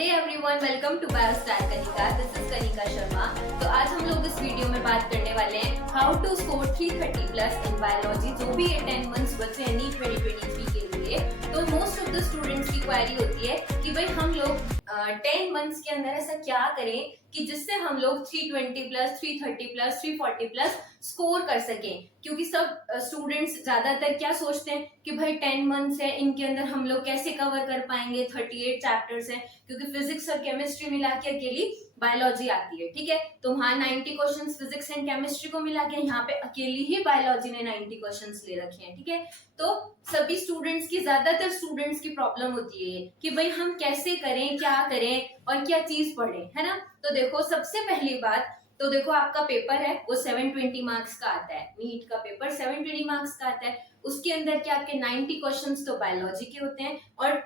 Hey everyone, welcome to Biostar Kanika. This is Kanika Sharma. तो आज हम लोग इस वीडियो में बात करने वाले हैं how to score 330 plus in biology. जो भी ये 10 मंथ्स बचे हैं नीट 2023 के लिए, तो मोस्ट ऑफ द स्टूडेंट्स की क्वेरी होती है कि भाई हम लोग 10 मंथ्स के अंदर ऐसा क्या करें कि जिससे हम लोग 320 प्लस 330 प्लस 340 प्लस स्कोर कर सकें। क्योंकि सब स्टूडेंट्स ज्यादातर क्या सोचते हैं कि भाई 10 मंथ्स है, इनके अंदर हम लोग कैसे कवर कर पाएंगे, 38 चैप्टर्स हैं, क्योंकि फिजिक्स और केमिस्ट्री मिला के अकेली बायोलॉजी आती है। ठीक है, तो वहां 90 क्वेश्चंस फिजिक्स एंड केमिस्ट्री को मिला के यहाँ पे अकेली ही बायोलॉजी ने 90 क्वेश्चंस ले रखे हैं। ठीक है, तो सभी स्टूडेंट्स की, ज्यादातर स्टूडेंट्स की प्रॉब्लम होती है कि भाई हम कैसे करें, क्या करें और क्या चीज पढ़ें, है ना। तो देखो, सबसे पहली बात तो देखो, आपका पेपर है वो 720 मार्क्स का आता है। नीट का पेपर 720 मार्क्स का आता है। उसके अंदर क्या आपके 90 क्वेश्चंस तो बायोलॉजी के होते हैं और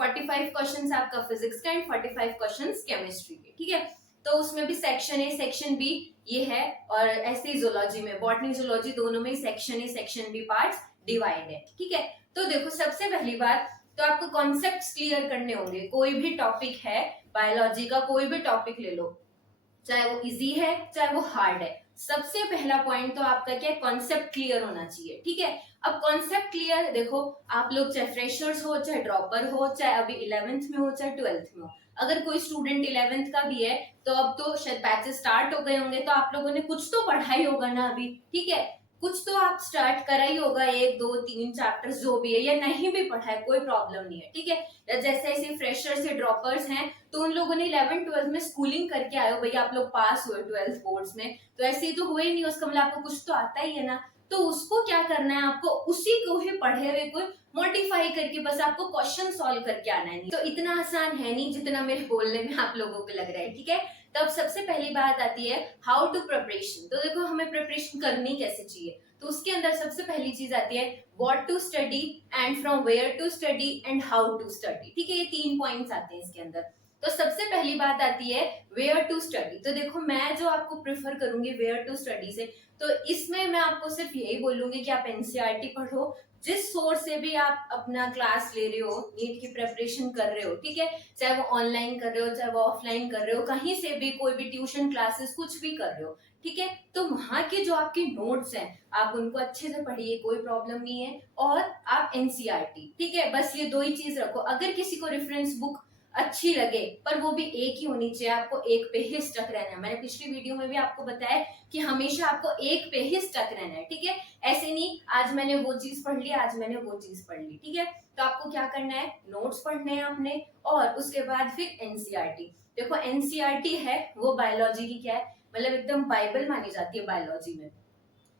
45 क्वेश्चंस आपका फिजिक्स का एंड 45 क्वेश्चंस केमिस्ट्री के। ठीक है, तो उसमें भी सेक्शन ए सेक्शन बी ये है, और ऐसे ही जूलॉजी में, बॉटनी जूलॉजी दोनों में section A section B parts divide है। ठीक है, तो देखो सबसे पहली बात तो आपको कॉन्सेप्ट्स क्लियर करने होंगे। कोई भी टॉपिक है बायोलॉजी का, कोई भी टॉपिक ले लो, चाहे वो इजी है चाहे वो हार्ड है, सबसे पहला पॉइंट तो आपका क्या है, कॉन्सेप्ट क्लियर होना चाहिए। ठीक है, अब कॉन्सेप्ट क्लियर, देखो आप लोग चाहे फ्रेशर्स हो, चाहे ड्रॉपर हो, चाहे अभी 11th में हो, चाहे 12th में हो। अगर कोई स्टूडेंट 11th का भी है तो अब तो शायद बैचेस स्टार्ट हो गए होंगे, तो आप लोगों ने कुछ तो पढ़ा ही होगा ना अभी। ठीक है, कुछ तो आप स्टार्ट करा ही होगा, 1 2 3 चैप्टर्स जो भी है, या नहीं भी पढ़ा है कोई प्रॉब्लम नहीं है। ठीक है, जैसे ऐसे फ्रेशर्स से ड्रॉपर्स हैं तो उन लोगों ने 11 12 में स्कूलिंग करके आए हो, भैया आप लोग पास हुए 12th बोर्ड्स में, तो ऐसे ही तो हुए नहीं, उसका मतलब आपको कुछ तो आता ही है ना। तो उसको क्या करना है, आपको उसी को ही पढ़े हुए को मॉडिफाई करके बस आपको क्वेश्चन सॉल्व करके आना है। तो इतना आसान है नहीं जितना मेरे बोलने में आप लोगों को लग रहा है। ठीक है, तब सबसे पहली बात आती है हाउ टू प्रिपरेशन। तो देखो हमें प्रिपरेशन करनी कैसे चाहिए, तो उसके अंदर सबसे पहली चीज आती है what to study and from where to study and how to study. ठीक है, ये 3 पॉइंट्स आते हैं इसके अंदर। तो सबसे पहली बात आती है वेयर टू स्टडी। तो देखो मैं जो आपको प्रेफर करूंगी वेयर टू स्टडी से, तो इसमें मैं आपको सिर्फ यही बोलूंगी कि आप एनसीईआरटी पढ़ो। जिस सोर्स से भी आप अपना क्लास ले रहे हो, नीट की प्रिपरेशन कर रहे हो, ठीक है, चाहे वो ऑनलाइन कर रहे हो चाहे वो ऑफलाइन कर रहे हो, कहीं से भी कोई भी ट्यूशन क्लासेस कुछ भी कर रहे हो, ठीक है, तो वहां के जो आपके नोट्स हैं आप उनको अच्छे से पढ़िए, कोई प्रॉब्लम नहीं है। और आप एनसीईआरटी, ठीक है, बस ये 2 ही चीज रखो। अगर किसी को रेफरेंस बुक अच्छी लगे, पर वो भी एक ही होनी चाहिए, आपको एक पे ही स्टक रहना है। मैंने पिछली वीडियो में भी आपको बताया कि हमेशा आपको एक पे ही स्टक रहना है। ठीक है, ऐसे नहीं आज मैंने वो चीज पढ़ ली, आज मैंने वो चीज पढ़ ली। ठीक है, तो आपको क्या करना है, नोट्स पढ़ने हैं आपने, और उसके बाद फिर एनसीईआरटी। देखो एनसीईआरटी है वो बायोलॉजी की क्या है, मतलब एकदम बाइबल मानी जाती है बायोलॉजी में।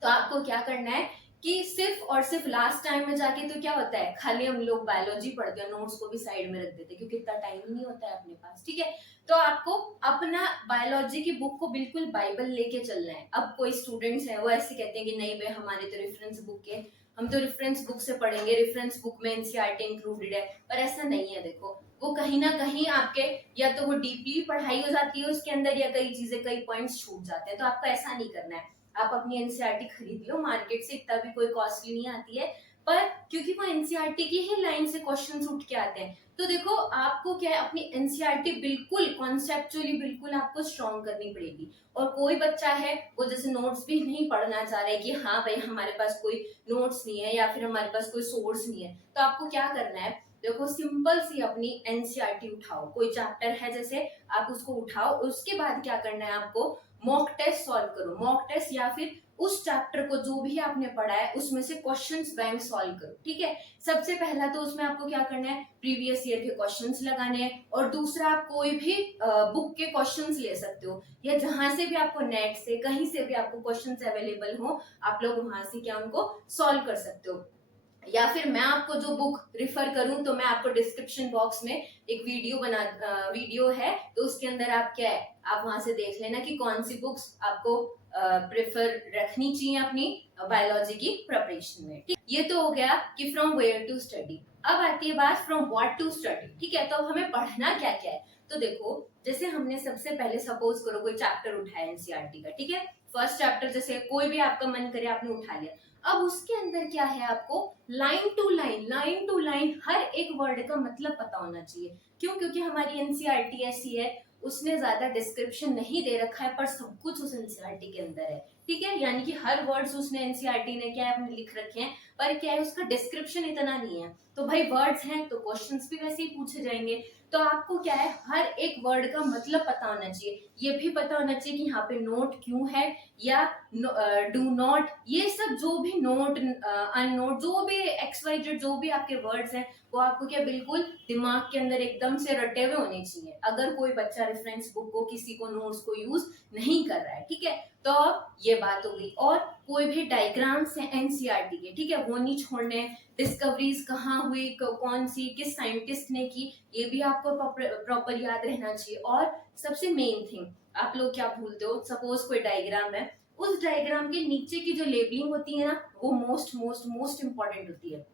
तो आपको क्या करना है कि सिर्फ और सिर्फ लास्ट टाइम में जाके तो क्या होता है, खाली हम लोग बायोलॉजी पढ़ते हैं, नोट्स को भी साइड में रख देते हैं क्योंकि इतना टाइम नहीं होता है अपने पास। ठीक है, तो आपको अपना बायोलॉजी की बुक को बिल्कुल बाइबल लेके चलना है। अब कोई स्टूडेंट्स है वो ऐसे कहते हैं कि नहीं भाई हमारे तो रेफरेंस बुक है, हम तो रेफरेंस बुक से पढ़ेंगे, रेफरेंस बुक में एनसीईआरटी इंक्लूडेड है, पर ऐसा नहीं है। देखो वो कहीं ना कहीं आपके, या तो वो डीपली पढ़ाई हो जाती है उसके अंदर, या कई चीजें, कई पॉइंट्स छूट जाते हैं। तो आपको ऐसा नहीं करना है, आप अपनी एनसीईआरटी खरीद लो मार्केट से, इतना भी कोई कॉस्टली नहीं आती है, पर क्योंकि वो एनसीईआरटी की ही लाइन से क्वेश्चंस उठ के आते हैं। तो देखो आपको क्या है, अपनी एनसीईआरटी बिल्कुल कॉन्सेप्चुअली बिल्कुल आपको स्ट्रॉन्ग करनी पड़ेगी। और कोई बच्चा है वो जैसे नोट्स भी नहीं पढ़ना चाह रहा है कि हाँ भाई हमारे पास कोई नोट्स नहीं है या फिर हमारे पास कोई सोर्स नहीं है, तो आपको क्या करना है, देखो सिंपल सी अपनी एनसीईआरटी उठाओ, कोई चैप्टर है जैसे आप उसको उठाओ, उसके बाद क्या करना है, आपको मॉक टेस्ट सॉल्व करो। मॉक टेस्ट या फिर उस चैप्टर को जो भी आपने पढ़ा है उसमें से क्वेश्चंस बैंक सॉल्व करो। ठीक है, सबसे पहला तो उसमें आपको क्या करना है, प्रीवियस ईयर के क्वेश्चंस लगाने हैं, और दूसरा आप कोई भी बुक के क्वेश्चंस ले सकते हो, या जहां से भी आपको नेट से कहीं से भी आपको क्वेश्चंस अवेलेबल हो, आप लोग वहां से क्या उनको सॉल्व कर सकते हो। या फिर मैं आपको जो बुक रिफर करूं तो मैं आपको डिस्क्रिप्शन बॉक्स में एक वीडियो है, तो उसके अंदर आप क्या है, आप वहां से देख लेना कि कौन सी बुक्स आपको प्रेफर रखनी चाहिए अपनी बायोलॉजी की प्रिपरेशन में। ठीक, ये तो हो गया कि फ्रॉम वेयर टू स्टडी। अब आती है बात फ्रॉम व्हाट टू स्टडी। ठीक है, तो अब हमें पढ़ना क्या क्या है। तो देखो जैसे हमने सबसे पहले सपोज करो कोई चैप्टर उठाया एनसीईआरटी का, ठीक है, फर्स्ट चैप्टर जैसे कोई भी आपका मन करे आपने उठा लिया। अब उसके अंदर क्या है, आपको लाइन टू लाइन हर एक वर्ड का मतलब पता होना चाहिए। क्यों? क्योंकि हमारी एनसीईआरटी ऐसी है, उसने ज्यादा डिस्क्रिप्शन नहीं दे रखा है, पर सब कुछ उस एनसीईआरटी के अंदर है। ठीक है, यानी कि हर वर्ड्स उसने एनसीईआरटी ने क्या है अपने लिख रखे हैं, पर क्या है उसका डिस्क्रिप्शन इतना नहीं है। तो भाई वर्ड्स हैं तो क्वेश्चंस भी वैसे ही पूछे जाएंगे। तो आपको क्या है, हर एक वर्ड का मतलब पता होना चाहिए। ये भी पता होना चाहिए कि यहाँ पे नोट क्यों है, या डू नॉट, ये सब जो भी नोट अननोट जो भी XYZ जो भी आपके वर्ड्स हैं, वो आपको क्या बिल्कुल दिमाग के अंदर एकदम से रटे हुए होने चाहिए, अगर कोई बच्चा रेफरेंस बुक को, किसी को नोट्स को यूज नहीं कर रहा है। ठीक है, तो अब ये बात हो गई। और कोई भी डायग्राम्स हैं एनसीईआरटी के, ठीक है, वो नहीं छोड़ने। डिस्कवरीज कहाँ हुई, कौन सी, किस साइंटिस्ट ने की, ये भी आपको प्रॉपर याद रहना चाहिए। और सबसे मेन थिंग, आप लोग क्या भूलते हो, सपोज कोई डायग्राम है, उस डायग्राम के नीचे की जो लेबलिंग होती है ना, वो मोस्ट मोस्ट मोस्ट इंपॉर्टेंट होती है।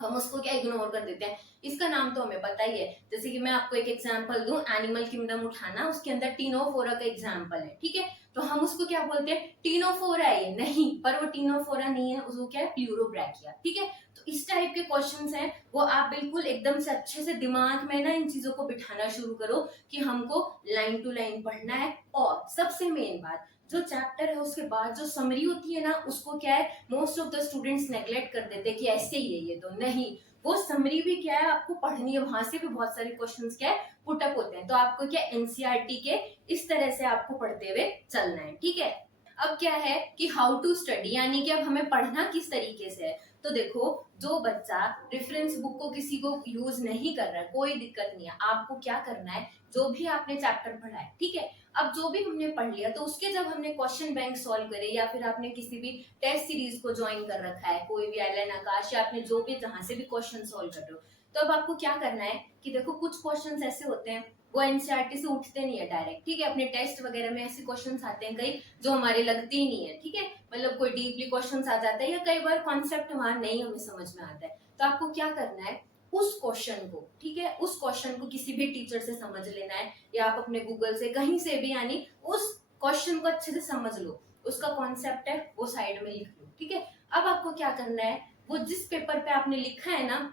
हम उसको क्या इग्नोर कर देते हैं। इसका नाम तो हमें पता ही है, जैसे कि मैं आपको एक एग्जांपल दूं, एनिमल किंगडम उठाना, उसके अंदर टीनोफोरा का एग्जांपल है। ठीक है, तो हम उसको क्या बोलते हैं, टीनोफोरा है ये, नहीं, पर वो टीनोफोरा नहीं है, उसको क्या है, प्लूरोब्रैकिया। ठीक है, तो इस टाइप के क्वेश्चंस हैं, वो आप बिल्कुल एकदम से अच्छे से दिमाग में ना इन चीजों को बिठाना शुरू करो कि हमको लाइन टू लाइन पढ़ना है। और सबसे मेन बात, जो चैप्टर है उसके बाद जो समरी होती है ना, उसको क्या है most of the students neglect कर देते हैं कि ऐसे ही है, ये तो नहीं, वो समरी भी क्या है आपको पढ़नी है, वहां से भी बहुत सारे क्वेश्चंस क्या है पुटअप होते हैं। तो आपको क्या एनसीईआरटी के इस तरह से आपको पढ़ते हुए चलना है। ठीक है, अब क्या है कि हाउ टू स्टडी, यानी कि अब हमें पढ़ना किस तरीके से है। तो देखो, जो बच्चा रेफरेंस बुक को किसी को यूज नहीं कर रहा है, कोई दिक्कत नहीं है, आपको क्या करना है, जो भी आपने चैप्टर पढ़ा है, ठीक है, अब जो भी हमने पढ़ लिया, तो उसके जब हमने क्वेश्चन बैंक सॉल्व करे, या फिर आपने किसी भी टेस्ट सीरीज को ज्वाइन कर रखा है, कोई भी एलन आकाश, या आपने जो भी जहां से भी क्वेश्चन सॉल्व कर रहे हो, तो अब आपको क्या करना है कि देखो, कुछ क्वेश्चंस ऐसे होते हैं वो एनसीईआरटी से उठते नहीं है डायरेक्ट। ठीक है, अपने टेस्ट वगैरह में ऐसे क्वेश्चंस आते हैं कई जो हमारे लगते ही नहीं है। ठीक है, मतलब कोई डीपली क्वेश्चंस आ जाता है, या कई बार कॉन्सेप्ट वहां नहीं हमें समझ में आता है। तो आपको क्या करना है, उस क्वेश्चन को, ठीक है, उस क्वेश्चन को किसी भी टीचर से समझ लेना है, या आप अपने गूगल से कहीं से भी, यानी उस क्वेश्चन को अच्छे से समझ लो, उसका कॉन्सेप्ट है वो साइड में लिख लो। ठीक है, अब आपको क्या करना है, वो जिस पेपर पे आपने लिखा है ना,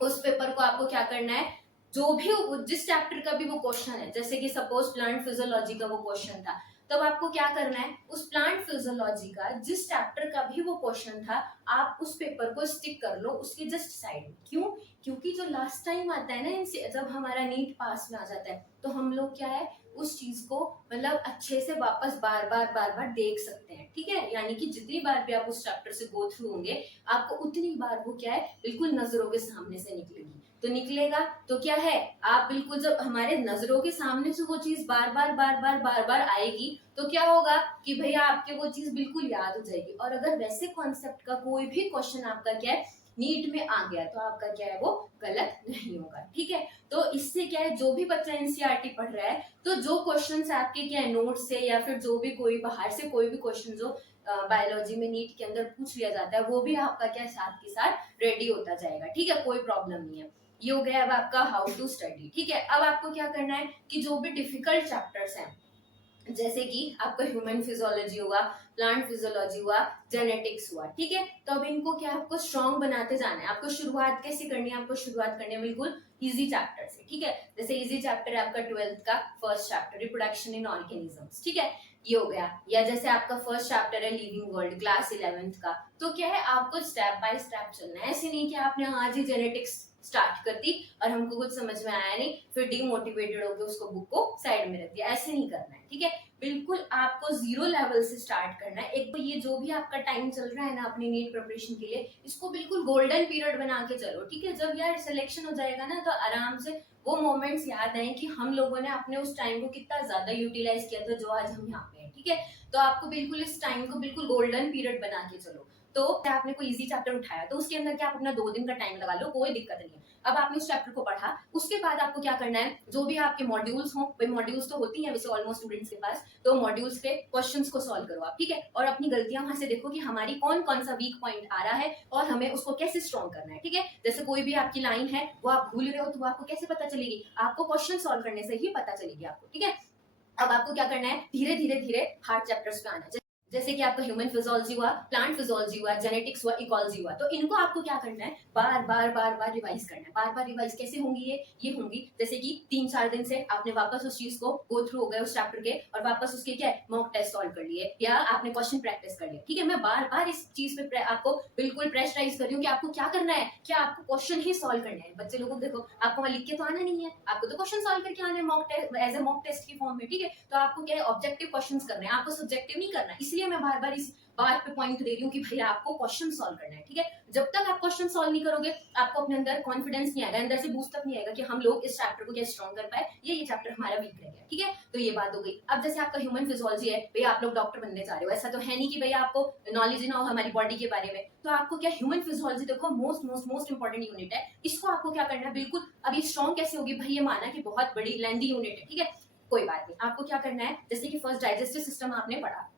उस पेपर को आपको क्या करना है, जो भी जिस चैप्टर का भी वो क्वेश्चन है, जैसे कि सपोज प्लांट फिजियोलॉजी का वो क्वेश्चन था, तब आपको क्या करना है, उस प्लांट फिजियोलॉजी का जिस चैप्टर का भी वो क्वेश्चन था, आप उस पेपर को स्टिक कर लो उसके जस्ट साइड में। क्यों? क्योंकि जो लास्ट टाइम आता है ना इनसे, जब हमारा नीट पास में आ जाता है, तो हम लोग क्या है उस चीज को मतलब अच्छे से वापस बार बार देख सकते हैं। ठीक है, यानी कि जितनी बार भी आप उस चैप्टर से गो थ्रू होंगे, आपको उतनी बार वो क्या है बिल्कुल नजरों के सामने से निकलेगी। तो निकलेगा तो क्या है, आप बिल्कुल जब हमारे नजरों के सामने से वो चीज बार बार आएगी, तो क्या होगा कि भैया आपके वो चीज बिल्कुल याद हो जाएगी। और अगर वैसे कॉन्सेप्ट का कोई भी क्वेश्चन आपका क्या है नीट में आ गया, तो आपका क्या है वो गलत नहीं होगा। ठीक है, तो इससे क्या है, जो भी बच्चा एनसीईआरटी पढ़ रहा है, तो जो क्वेश्चन आपके क्या है नोट से, या फिर जो भी कोई बाहर से कोई भी क्वेश्चन जो बायोलॉजी में नीट के अंदर पूछ लिया जाता है, वो भी आपका क्या साथ के साथ रेडी होता जाएगा। ठीक है, कोई प्रॉब्लम नहीं है। ये हो गया अब आपका हाउ टू स्टडी। ठीक है, अब आपको क्या करना है कि जो भी डिफिकल्ट चैप्टर्स हैं, जैसे कि आपका ह्यूमन फिजियोलॉजी हुआ, प्लांट फिजियोलॉजी हुआ, जेनेटिक्स हुआ, ठीक है, तो अब इनको क्या आपको स्ट्रॉन्ग बनाते जाना है। आपको शुरुआत कैसे करनी है, आपको शुरुआत करनी है बिल्कुल इजी चैप्टर से। ठीक है, जैसे इजी चैप्टर है आपका 12th का first chapter reproduction in organisms. ठीक है, ये हो गया। या जैसे आपका फर्स्ट चैप्टर है लिविंग वर्ल्ड क्लास 11th का, तो क्या है आपको स्टेप बाय स्टेप चलना है। ऐसे नहीं कि आपने आज ही जेनेटिक्स स्टार्ट कर दी और हमको कुछ समझ में आया नहीं, फिर डीमोटिवेटेड होकर उसको बुक को साइड में रख दिया, ऐसे नहीं करना है। ठीक है, बिल्कुल आपको जीरो लेवल से स्टार्ट करना है। एक तो ये जो भी आपका टाइम चल रहा है ना अपनी नीट प्रिपरेशन के लिए, इसको बिल्कुल गोल्डन पीरियड बना के चलो। ठीक है, जब यार सिलेक्शन हो जाएगा ना, तो आराम से वो मोमेंट्स याद आए कि हम लोगों ने अपने उस टाइम को कितना ज्यादा यूटिलाइज किया था, जो आज हम यहाँ पे हैं। ठीक है, तो आपको बिल्कुल इस टाइम को बिल्कुल गोल्डन पीरियड बना के चलो। तो आपने कोई इजी चैप्टर उठाया, तो उसके अंदर क्या आप अपना 2 दिन का टाइम लगा लो, कोई दिक्कत नहीं है। अब आपने उस चैप्टर को पढ़ा, उसके बाद आपको क्या करना है, जो भी आपके मॉड्यूल्स हो, भाई मॉड्यूल्स तो होती हैं वैसे ऑलमोस्ट स्टूडेंट्स के पास, तो मॉड्यूल्स के क्वेश्चंस को सॉल्व करो आप। ठीक है, और अपनी गलतियां वहां से देखो कि हमारी कौन कौन सा वीक पॉइंट आ रहा है और हमें उसको कैसे स्ट्रॉन्ग करना है। ठीक है, जैसे कोई भी आपकी लाइन है वो आप भूल रहे हो, तो वो आपको कैसे पता चलेगी, आपको क्वेश्चन सॉल्व करने से ही पता चलेगी आपको। ठीक है, अब आपको क्या करना है, धीरे धीरे हार्ड चैप्टर्स पे आना है। जैसे कि आपका ह्यूमन फिजियोलॉजी हुआ, प्लांट फिजियोलॉजी हुआ, जेनेटिक्स हुआ, इकोलॉजी हुआ, तो इनको आपको क्या करना है, बार बार बार बार रिवाइज करना है। बार बार रिवाइज कैसे होंगी ये होंगी जैसे कि 3-4 दिन से आपने वापस उस चीज को गो थ्रू हो गए उस चैप्टर के, और वापस उसके क्या है मॉक टेस्ट सॉल्व कर लिए, या आपने क्वेश्चन प्रैक्टिस कर लिया। ठीक है, मैं बार बार इस चीज पे आपको बिल्कुल प्रेशराइज कर रही हूँ कि आपको क्या करना है, क्या आपको क्वेश्चन ही सॉल्व करना है। बच्चे लोगों को देखो, आपको वहां लिख के तो आना नहीं है, आपको तो क्वेश्चन सॉल्व करके आना है mock test, as a mock test की फॉर्म में। ठीक है, तो आपको क्या है ऑब्जेक्टिव क्वेश्चंस करने हैं, आपको सब्जेक्टिव नहीं करना। इसलिए मैं बार बार इस बात पे पॉइंट दे रही हूँ कि भैया आपको क्वेश्चन सॉल्व करना है। ठीक है, जब तक आप क्वेश्चन सॉल्व नहीं करोगे, आपको अपने अंदर कॉन्फिडेंस नहीं आएगा, अंदर से बूस्ट अप नहीं आएगा कि हम लोग इस चैप्टर को क्या स्ट्रॉन्ग कर पाए, ये चैप्टर हमारा वीक रह गया। ठीक है, तो ये बात हो गई। अब जैसे आपका ह्यूमन फिजियोलॉजी है, भैया आप लोग डॉक्टर बनने जा रहे हो, ऐसा तो है नहीं कि भैया आपको नॉलेज ना हो हमारी बॉडी के बारे में। तो आपको क्या ह्यूमन फिजियोलॉजी देखो most most most important unit है, इसको आपको क्या करना है बिल्कुल। अभी स्ट्रॉन्ग कैसे होगी भाई, ये माना कि बहुत बड़ी लेंदी यूनिट है, ठीक है, कोई बात नहीं। आपको क्या करना है, जैसे कि फर्स्ट डाइजेस्टिव सिस्टम आपने पढ़ा,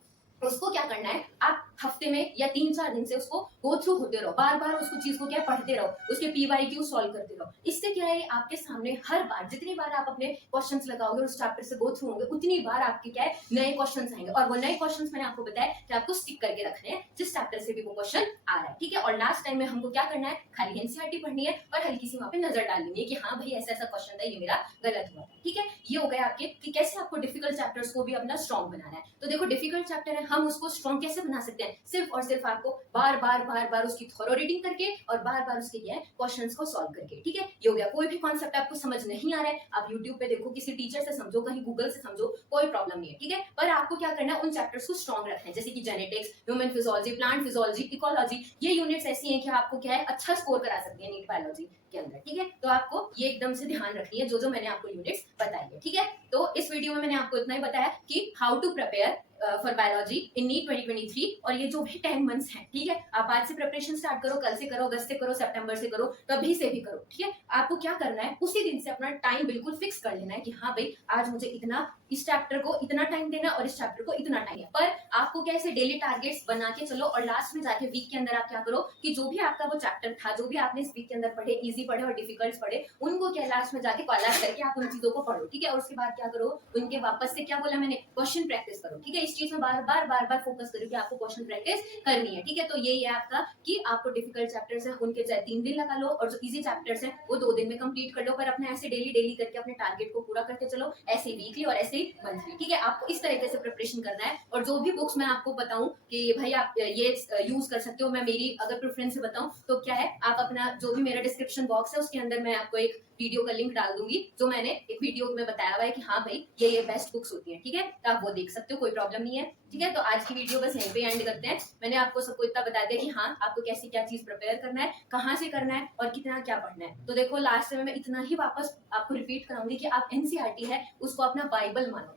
उसको क्या करना है, आप हफ्ते में या 3-4 दिन से उसको गो थ्रू होते रहो, बार बार उसको चीज को क्या पढ़ते रहो, उसके PYQ सॉल्व करते रहो। इससे क्या है, आपके सामने हर बार जितनी बार आप अपने क्वेश्चंस लगाओगे उस चैप्टर से गो थ्रू होंगे, उतनी बार आपके क्या है नए क्वेश्चंस आएंगे, और वो नए क्वेश्चंस मैंने आपको बताया कि आपको स्टिक करके रखने हैं जिस चैप्टर से भी वो क्वेश्चन आ रहा है। ठीक है, और लास्ट टाइम में हमको क्या करना है, खाली NCERT पढ़नी है और हल्की सी वहां पे नजर डालनी है कि हाँ भाई ऐसा ऐसा क्वेश्चन था, ये मेरा गलत हुआ था। ठीक है, ये हो गया आपके कि कैसे आपको डिफिकल्ट चैप्टर्स को भी अपना स्ट्रॉन्ग बनाना है। तो देखो डिफिकल्ट चैप्टर है, हम उसको स्ट्रॉन्ग कैसे बना सकते हैं, सिर्फ और सिर्फ आपको बार बार बार बार उसकी थॉरो रीडिंग करके और बार बार उसके क्या है क्वेश्चंस को सॉल्व करके। ठीक है, ये हो गया। कोई भी कॉन्सेप्ट आपको समझ नहीं आ रहा है, आप यूट्यूब पे देखो, किसी टीचर से समझो, कहीं गूगल से समझो, कोई प्रॉब्लम नहीं है। ठीक है, पर आपको क्या करना है, उन चैप्टर्स को स्ट्रॉन्ग रखना है, जैसे कि genetics, human physiology, plant physiology, ecology, ये यूनिट्स ऐसी हैं कि आपको क्या है अच्छा स्कोर करा सकती है नीट बायोलॉजी के अंदर। ठीक है, तो आपको ये एकदम से ध्यान रखनी है जो मैंने आपको यूनिट्स बताई है। ठीक है, तो इस वीडियो में मैंने आपको इतना ही बताया कि how to prepare for biology in NEET 2023, और ये जो भी 10 मंथ्स हैं, ठीक है, आप आज से प्रिपरेशन स्टार्ट करो, कल से करो, अगस्त से करो, सितंबर से करो, कभी से भी करो। ठीक है, आपको क्या करना है, उसी दिन से अपना टाइम बिल्कुल फिक्स कर लेना है कि हाँ भाई आज मुझे इतना, इस चैप्टर को इतना टाइम देना और इस चैप्टर को इतना टाइम है। पर आपको कैसे डेली टारगेट्स बना के चलो, और लास्ट में जाके वीक के अंदर आप क्या करो कि जो भी आपका वो चैप्टर था, जो भी आपने इस वीक के अंदर पढ़े, इजी पढ़े और डिफिकल्ट पढ़े, उनको क्या लास्ट में जाके कोलैब करके आप उन चीजों को पढ़ो। ठीक है, और उसके बाद क्या करो, उनके वापस से क्या बोला मैंने, क्वेश्चन प्रैक्टिस करो। ठीक है, इस चीज में बार बार फोकस करो कि आपको क्वेश्चन प्रैक्टिस करनी है। ठीक है, तो यही है आपका कि आपको डिफिकल्ट चैप्टर्स हैं उनके चाहे 3 दिन लगा लो, और जो इजी चैप्टर्स हैं वो 2 दिन में कंप्लीट कर लो, पर अपने ऐसे डेली डेली करके अपने टारगेट को पूरा करते चलो, ऐसे वीकली और ऐसे ही मंथली। ठीक है, आपको इस तरीके से प्रिपरेशन करना है। और जो भी बुक्स मैं आपको बताऊं कि भाई आप ये यूज कर सकते हो, मैं मेरी अगर प्रेफरेंस से बताऊं तो क्या है, आप अपना जो भी मेरा डिस्क्रिप्शन बॉक्स है उसके अंदर मैं आपको एक वीडियो का लिंक डाल दूंगी, जो मैंने एक वीडियो में बताया हुआ है कि हाँ भाई ये बेस्ट बुक्स होती हैं। ठीक है, तो आप वो देख सकते हो, कोई प्रॉब्लम नहीं है। ठीक है, तो आज की वीडियो बस यहीं पे एंड करते हैं। मैंने आपको सबको इतना बता दिया कि हाँ आपको कैसी क्या चीज प्रिपेयर करना है, कहाँ से करना है और कितना क्या पढ़ना है। तो देखो लास्ट में मैं इतना ही वापस आपको रिपीट कराऊंगी कि आप NCERT है उसको अपना बाइबल मानो।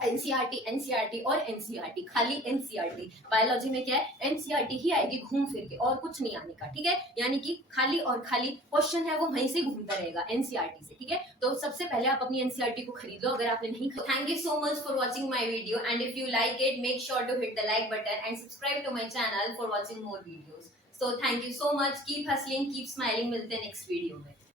NCERT और NCERT, खाली NCERT। बायोलॉजी में क्या है, NCERT ही आएगी घूम फिर के, और कुछ नहीं आने का। ठीक है, यानी कि खाली और खाली क्वेश्चन है वो वहीं से घूमता रहेगा NCERT से। ठीक है, तो सबसे पहले आप अपनी NCERT को खरीद लो अगर आपने नहीं खरीदा। Thank you so much for watching my video, and if you like it make sure to hit the like button and subscribe to my channel for watching more videos. So thank you so much, keep hustling, keep smiling, मिलते हैं next video में।